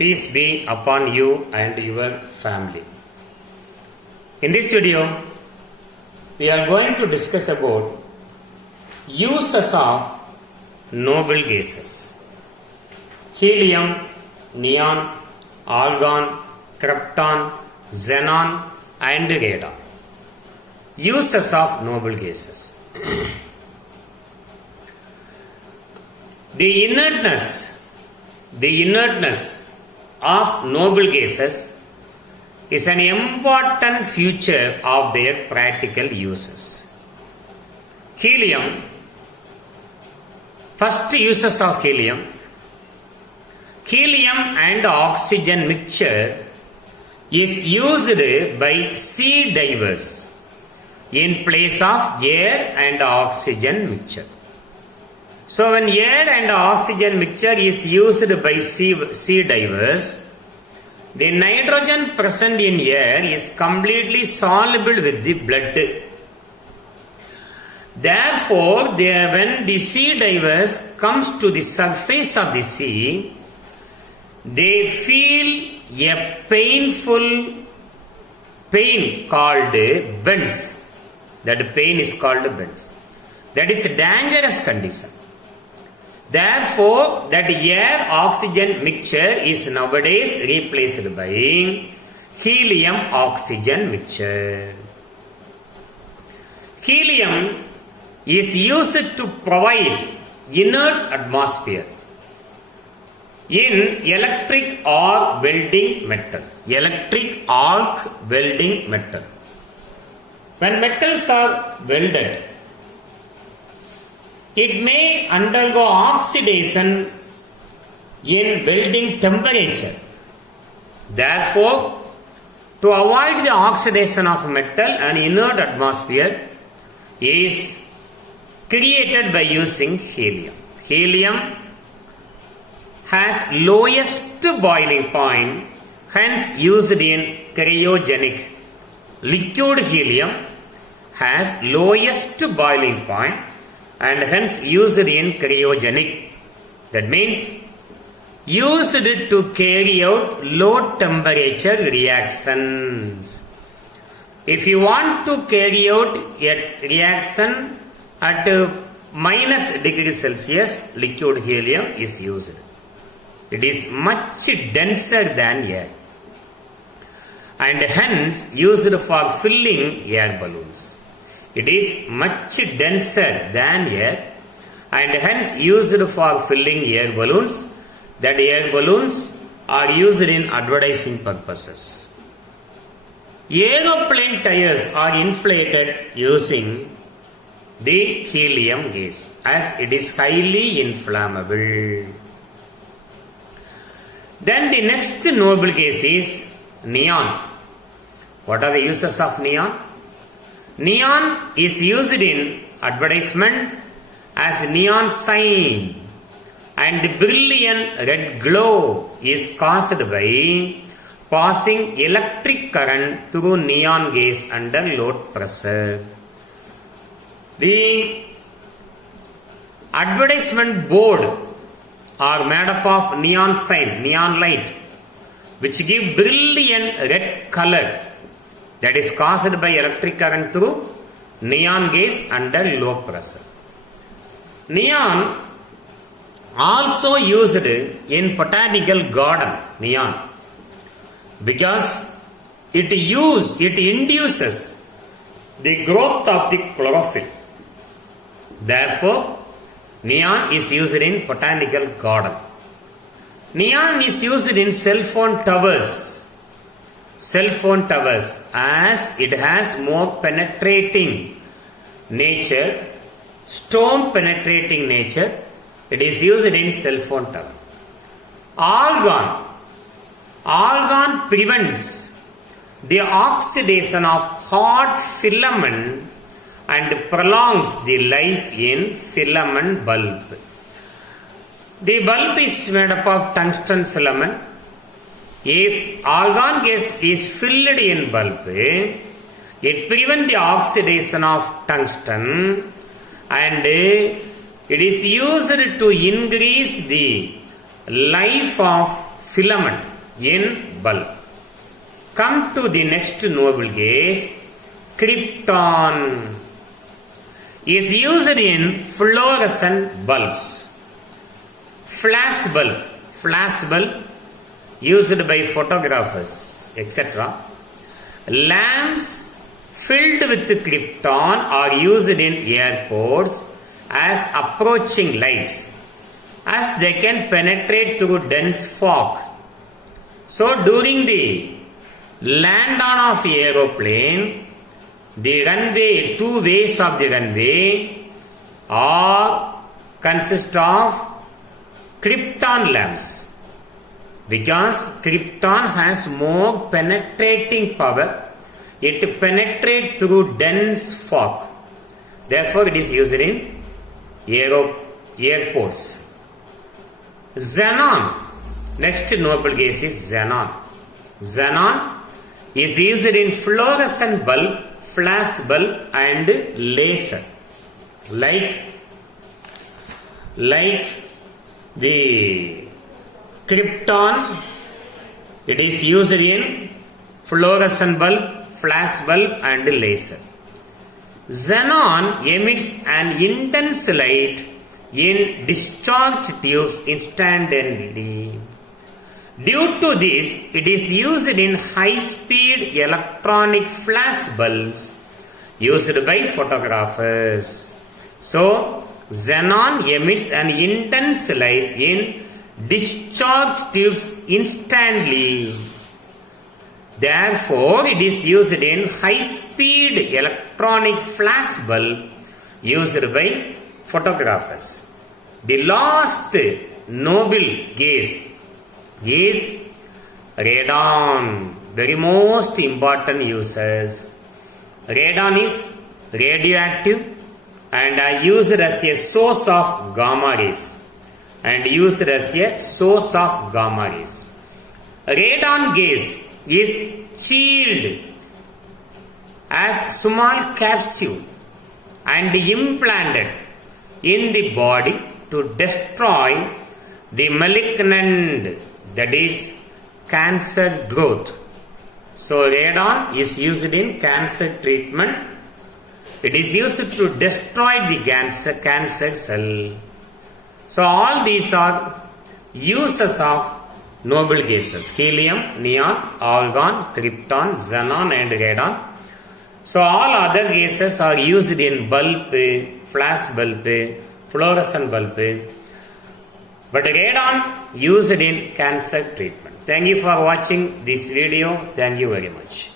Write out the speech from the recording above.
Peace be upon you and your family. In this video, we are going to discuss about uses of noble gases. Helium, neon, argon, krypton, xenon and radon. Uses of noble gases. The inertness of noble gases is an important feature of their practical uses. Helium, first uses of helium. Helium and oxygen mixture is used by sea divers in place of air and oxygen mixture. So when air and oxygen mixture is used by sea divers, the nitrogen present in air is completely soluble with the blood. Therefore, when the sea divers comes to the surface of the sea, they feel a painful pain called bends. That pain is called bends. That is a dangerous condition. Therefore, that air-oxygen mixture is nowadays replaced by helium-oxygen mixture. Helium is used to provide inert atmosphere in electric arc welding method. Electric arc welding method. When metals are welded, it may undergo oxidation in welding temperature. Therefore, to avoid the oxidation of metal, an inert atmosphere is created by using helium. Helium has lowest boiling point, hence used in cryogenic. Liquid helium has lowest boiling point and hence used in cryogenic. That means used to carry out low temperature reactions. If you want to carry out a reaction at minus degree Celsius, liquid helium is used. It is much denser than air and hence used for filling air balloons. It is much denser than air and hence used for filling air balloons. That air balloons are used in advertising purposes. Aeroplane tires are inflated using the helium gas as it is highly inflammable. Then the next noble gas is neon. What are the uses of neon? Neon is used in advertisement as neon sign and the brilliant red glow is caused by passing electric current through neon gas under load pressure. The advertisement board are made up of neon sign, neon light, which give brilliant red color that is caused by electric current through neon gas under low pressure. Neon also used in botanical garden, neon, because it induces the growth of the chlorophyll. Therefore, neon is used in botanical garden. Neon is used in cell phone towers as it has more penetrating nature, storm penetrating nature. It is used in cell phone tower. Argon prevents the oxidation of hot filament and prolongs the life in filament bulb. The bulb is made up of tungsten filament. If argon gas is filled in bulb, it prevents the oxidation of tungsten and it is used to increase the life of filament. in bulb. Come to the next noble gas, krypton is used in fluorescent bulbs. Flash bulb used by photographers, etc. Lamps filled with krypton are used in airports as approaching lights, as they can penetrate through dense fog. So during the land on of aeroplane, the runway, two ways of the runway are consist of krypton lamps, because krypton has more penetrating power. It penetrates through dense fog. Therefore, it is used in airports. Xenon. Next noble gas is xenon. Xenon is used in fluorescent bulb, flash bulb and laser. Like the krypton, it is used in fluorescent bulb, flash bulb and laser. Xenon emits an intense light in discharge tubes instantly. Due to this, it is used in high-speed electronic flash bulbs used by photographers. So, xenon emits an intense light in discharge tubes instantly. Therefore, it is used in high-speed electronic flash bulb used by photographers. The last noble gas is radon. Very most important uses. Radon is radioactive and used as a source of gamma rays. Radon gas is chilled as small capsule and implanted in the body to destroy the malignant, that is cancer growth. So radon is used in cancer treatment. It is used to destroy the cancer cell. So all these are uses of noble gases: helium, neon, argon, krypton, xenon and radon. So all other gases are used in bulb, flash bulb, fluorescent bulb, but radon used in cancer treatment. Thank you for watching this video. Thank you very much.